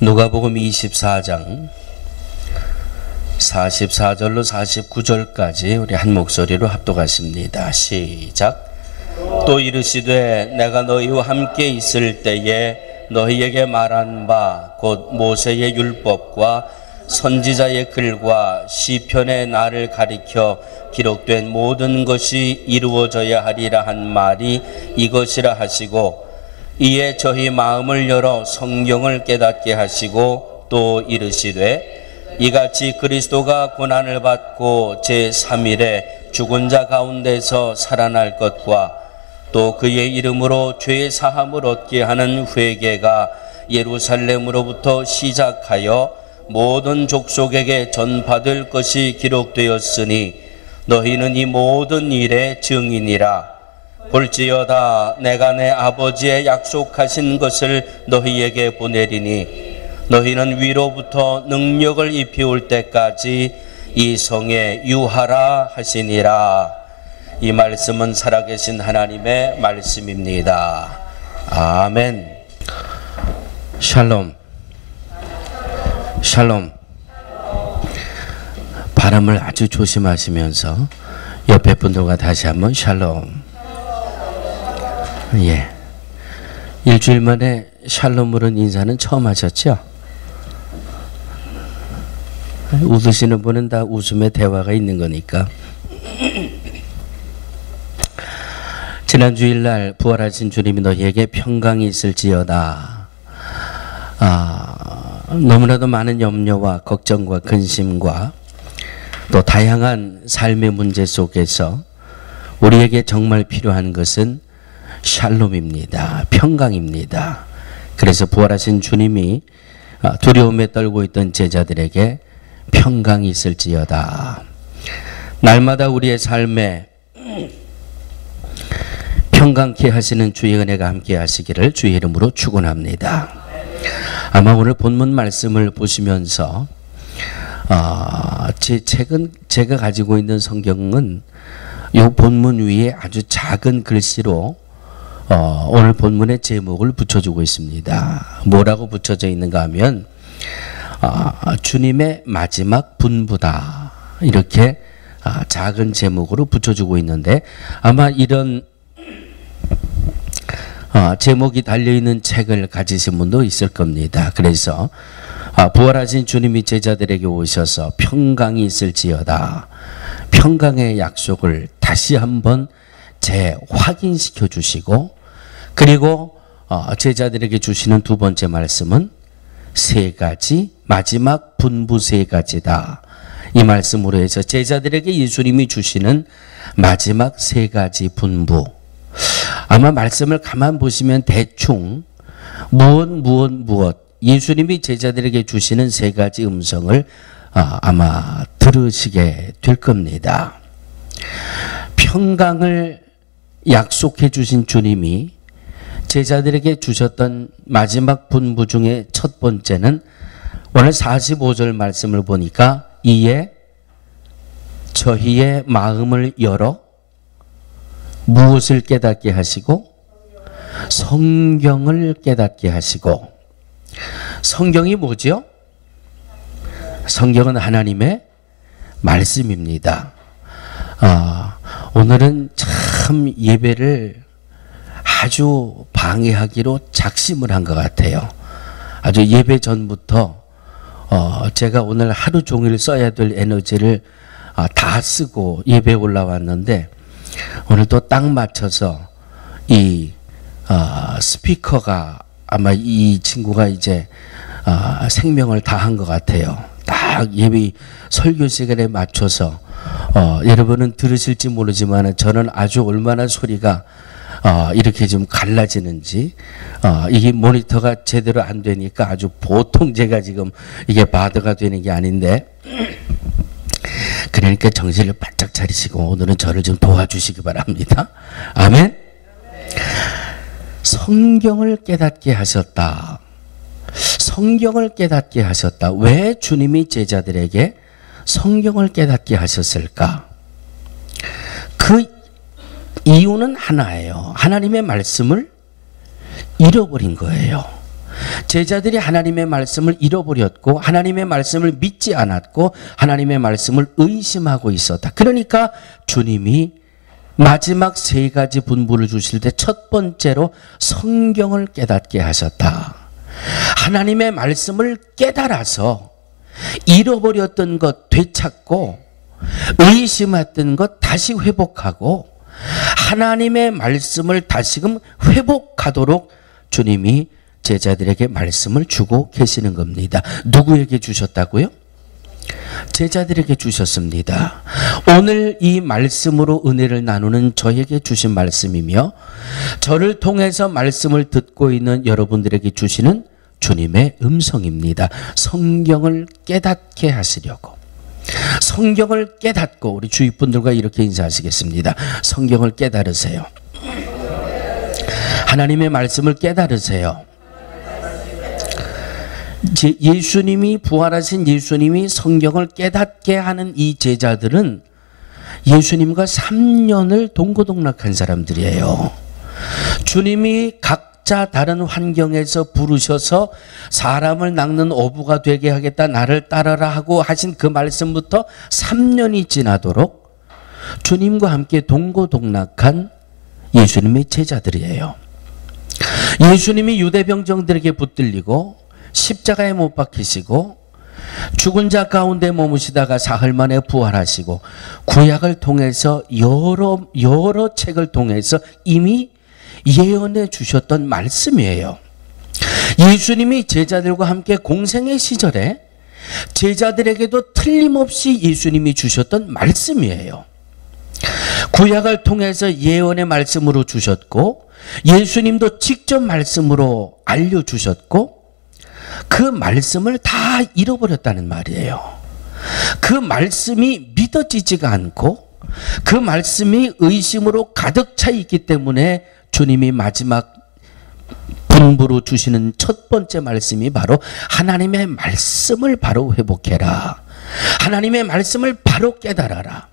누가복음 24장 44절로 49절까지 우리 한 목소리로 합독하십니다. 시작. 또 이르시되 내가 너희와 함께 있을 때에 너희에게 말한 바 곧 모세의 율법과 선지자의 글과 시편의 나를 가리켜 기록된 모든 것이 이루어져야 하리라 한 말이 이것이라 하시고, 이에 저희 마음을 열어 성경을 깨닫게 하시고, 또 이르시되 이같이 그리스도가 고난을 받고 제3일에 죽은 자 가운데서 살아날 것과 또 그의 이름으로 죄 사함을 얻게 하는 회개가 예루살렘으로부터 시작하여 모든 족속에게 전파될 것이 기록되었으니 너희는 이 모든 일의 증인이라. 볼지어다 내가 내 아버지의 약속하신 것을 너희에게 보내리니 너희는 위로부터 능력을 입혀올 때까지 이 성에 유하라 하시니라. 이 말씀은 살아계신 하나님의 말씀입니다. 아멘. 샬롬. 샬롬. 발음을 아주 조심하시면서 옆에 분들과 다시 한번 샬롬. 예. 일주일 만에 샬롬으로 인사는 처음 하셨죠? 웃으시는 분은 다 웃음의 대화가 있는 거니까. 지난 주일날 부활하신 주님이 너희에게 평강이 있을지어다. 너무나도 많은 염려와 걱정과 근심과 또 다양한 삶의 문제 속에서 우리에게 정말 필요한 것은 샬롬입니다. 평강입니다. 그래서 부활하신 주님이 두려움에 떨고 있던 제자들에게 평강이 있을지어다. 날마다 우리의 삶에 평강케 하시는 주의 은혜가 함께 하시기를 주의 이름으로 축원합니다. 아마 오늘 본문 말씀을 보시면서 제 책은 제가 가지고 있는 성경은 이 본문 위에 아주 작은 글씨로 오늘 본문의 제목을 붙여주고 있습니다. 뭐라고 붙여져 있는가 하면 주님의 마지막 분부다, 이렇게 작은 제목으로 붙여주고 있는데, 아마 이런 제목이 달려있는 책을 가지신 분도 있을 겁니다. 그래서 부활하신 주님이 제자들에게 오셔서 평강이 있을지어다, 평강의 약속을 다시 한번 재확인시켜 주시고, 그리고 제자들에게 주시는 두 번째 말씀은 세 가지, 마지막 분부 세 가지다. 이 말씀으로 해서 제자들에게 예수님이 주시는 마지막 세 가지 분부, 아마 말씀을 가만 보시면 대충 무엇 예수님이 제자들에게 주시는 세 가지 음성을 아마 들으시게 될 겁니다. 평강을 약속해 주신 주님이 제자들에게 주셨던 마지막 분부 중에 첫 번째는 오늘 45절 말씀을 보니까, 이에 저희의 마음을 열어 무엇을 깨닫게 하시고 성경을 깨닫게 하시고. 성경이 뭐죠? 성경은 하나님의 말씀입니다. 오늘은 참 예배를 아주 방해하기로 작심을 한 것 같아요. 아주 예배 전부터 제가 오늘 하루 종일 써야 될 에너지를 다 쓰고 예배에 올라왔는데, 오늘 또 딱 맞춰서 이 스피커가 아마 이 친구가 이제 생명을 다한 것 같아요. 딱 예배 설교 시간에 맞춰서 여러분은 들으실지 모르지만 저는 아주 얼마나 소리가 이렇게 좀 갈라지는지, 이게 모니터가 제대로 안 되니까 아주 보통 제가 지금 이게 바드가 되는 게 아닌데, 그러니까 정신을 바짝 차리시고 오늘은 저를 좀 도와주시기 바랍니다. 아멘. 성경을 깨닫게 하셨다. 성경을 깨닫게 하셨다. 왜 주님이 제자들에게 성경을 깨닫게 하셨을까? 그 이유는 하나예요. 하나님의 말씀을 잃어버린 거예요. 제자들이 하나님의 말씀을 잃어버렸고 하나님의 말씀을 믿지 않았고 하나님의 말씀을 의심하고 있었다. 그러니까 주님이 마지막 세 가지 분부를 주실 때 첫 번째로 성경을 깨닫게 하셨다. 하나님의 말씀을 깨달아서 잃어버렸던 것 되찾고 의심했던 것 다시 회복하고 하나님의 말씀을 다시금 회복하도록 주님이 제자들에게 말씀을 주고 계시는 겁니다. 누구에게 주셨다고요? 제자들에게 주셨습니다. 오늘 이 말씀으로 은혜를 나누는 저에게 주신 말씀이며 저를 통해서 말씀을 듣고 있는 여러분들에게 주시는 주님의 음성입니다. 성경을 깨닫게 하시려고. 성경을 깨닫고 우리 주위 분들과 이렇게 인사하시겠습니다. 성경을 깨달으세요. 하나님의 말씀을 깨달으세요. 예수님이 부활하신 예수님이 성경을 깨닫게 하는 이 제자들은 예수님과 3년을 동고동락한 사람들이에요. 주님이 각자 다른 환경에서 부르셔서 사람을 낚는 어부가 되게 하겠다, 나를 따르라 하고 하신 그 말씀부터 3년이 지나도록 주님과 함께 동고동락한 예수님의 제자들이에요. 예수님이 유대병정들에게 붙들리고 십자가에 못 박히시고 죽은 자 가운데 머무시다가 사흘 만에 부활하시고 구약을 통해서 여러 책을 통해서 이미 예언해 주셨던 말씀이에요. 예수님이 제자들과 함께 공생의 시절에 제자들에게도 틀림없이 예수님이 주셨던 말씀이에요. 구약을 통해서 예언의 말씀으로 주셨고 예수님도 직접 말씀으로 알려주셨고 그 말씀을 다 잃어버렸다는 말이에요. 그 말씀이 믿어지지가 않고 그 말씀이 의심으로 가득 차 있기 때문에 주님이 마지막 분부로 주시는 첫 번째 말씀이 바로 하나님의 말씀을 바로 회복해라. 하나님의 말씀을 바로 깨달아라.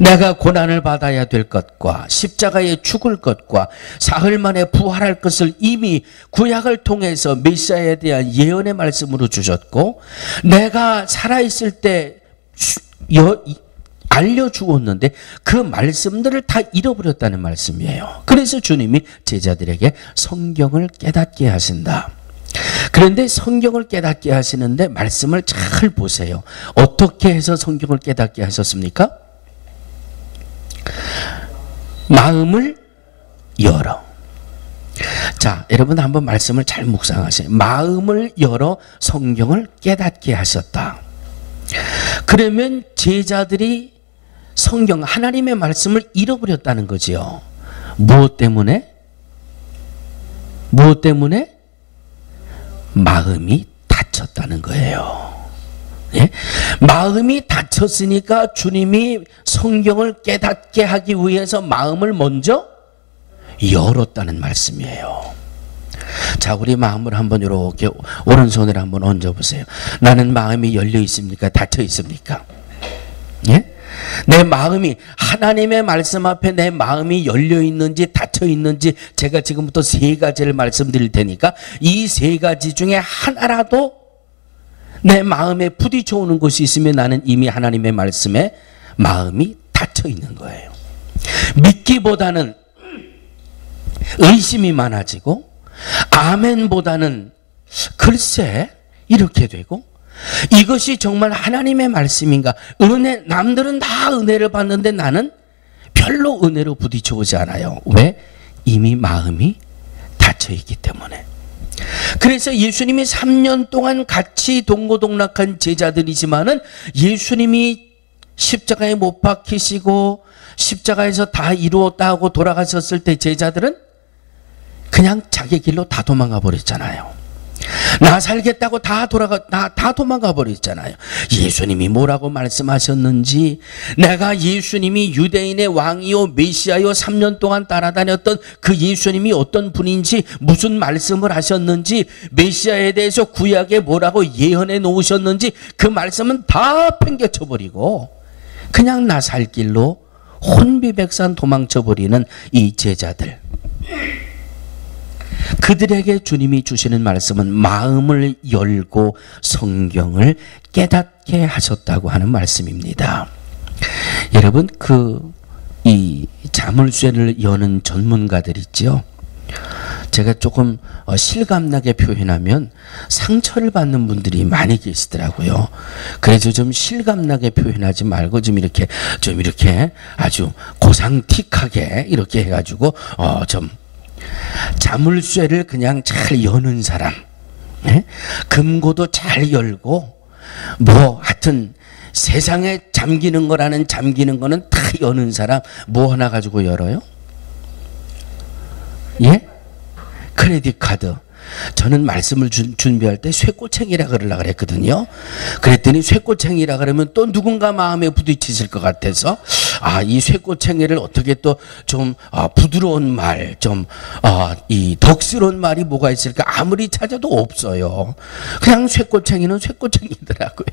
내가 고난을 받아야 될 것과 십자가에 죽을 것과 사흘 만에 부활할 것을 이미 구약을 통해서 메시아에 대한 예언의 말씀으로 주셨고 내가 살아있을 때 알려주었는데 그 말씀들을 다 잃어버렸다는 말씀이에요. 그래서 주님이 제자들에게 성경을 깨닫게 하신다. 그런데 성경을 깨닫게 하시는데 말씀을 잘 보세요. 어떻게 해서 성경을 깨닫게 하셨습니까? 마음을 열어. 자, 여러분 한번 말씀을 잘 묵상하세요. 마음을 열어 성경을 깨닫게 하셨다. 그러면 제자들이 성경 하나님의 말씀을 잃어버렸다는 거지요. 무엇 때문에? 무엇 때문에? 마음이 다쳤다는 거예요. 예? 마음이 다쳤으니까 주님이 성경을 깨닫게 하기 위해서 마음을 먼저 열었다는 말씀이에요. 자, 우리 마음을 한번 이렇게 오른손으로 한번 얹어보세요. 나는 마음이 열려 있습니까? 닫혀 있습니까? 예? 내 마음이 하나님의 말씀 앞에 내 마음이 열려 있는지 닫혀 있는지 제가 지금부터 세 가지를 말씀드릴 테니까 이 세 가지 중에 하나라도 내 마음에 부딪혀 오는 것이 있으면 나는 이미 하나님의 말씀에 마음이 닫혀 있는 거예요. 믿기보다는 의심이 많아지고 아멘보다는 글쎄 이렇게 되고 이것이 정말 하나님의 말씀인가? 은혜, 남들은 다 은혜를 받는데 나는 별로 은혜로 부딪혀 오지 않아요. 왜? 이미 마음이 닫혀 있기 때문에. 그래서 예수님이 3년 동안 같이 동고동락한 제자들이지만은 예수님이 십자가에 못 박히시고 십자가에서 다 이루었다 하고 돌아가셨을 때 제자들은 그냥 자기 길로 다 도망가 버렸잖아요. 나 살겠다고 다 도망가 버렸잖아요. 예수님이 뭐라고 말씀하셨는지, 내가 예수님이 유대인의 왕이요 메시아요 3년 동안 따라다녔던 그 예수님이 어떤 분인지, 무슨 말씀을 하셨는지, 메시아에 대해서 구약에 뭐라고 예언해 놓으셨는지 그 말씀은 다 팽개쳐 버리고 그냥 나 살 길로 혼비백산 도망쳐 버리는 이 제자들. 그들에게 주님이 주시는 말씀은 마음을 열고 성경을 깨닫게 하셨다고 하는 말씀입니다. 여러분, 이 자물쇠를 여는 전문가들 있죠. 제가 조금 실감나게 표현하면 상처를 받는 분들이 많이 계시더라고요. 그래서 좀 실감나게 표현하지 말고 좀 이렇게 아주 고상틱하게 이렇게 해가지고 좀 자물쇠를 그냥 잘 여는 사람, 예? 금고도 잘 열고 뭐 하여튼 세상에 잠기는 거는 다 여는 사람 뭐 하나 가지고 열어요? 예? 크레딧 카드. 저는 말씀을 준비할 때 쇠꼬챙이라 그러려고 그랬거든요. 그랬더니 쇠꼬챙이라 그러면 또 누군가 마음에 부딪히실 것 같아서 이 쇠꼬챙이를 어떻게 또 좀 부드러운 말, 좀 이 덕스러운 말이 뭐가 있을까 아무리 찾아도 없어요. 그냥 쇠꼬챙이는 쇠꼬챙이더라고요.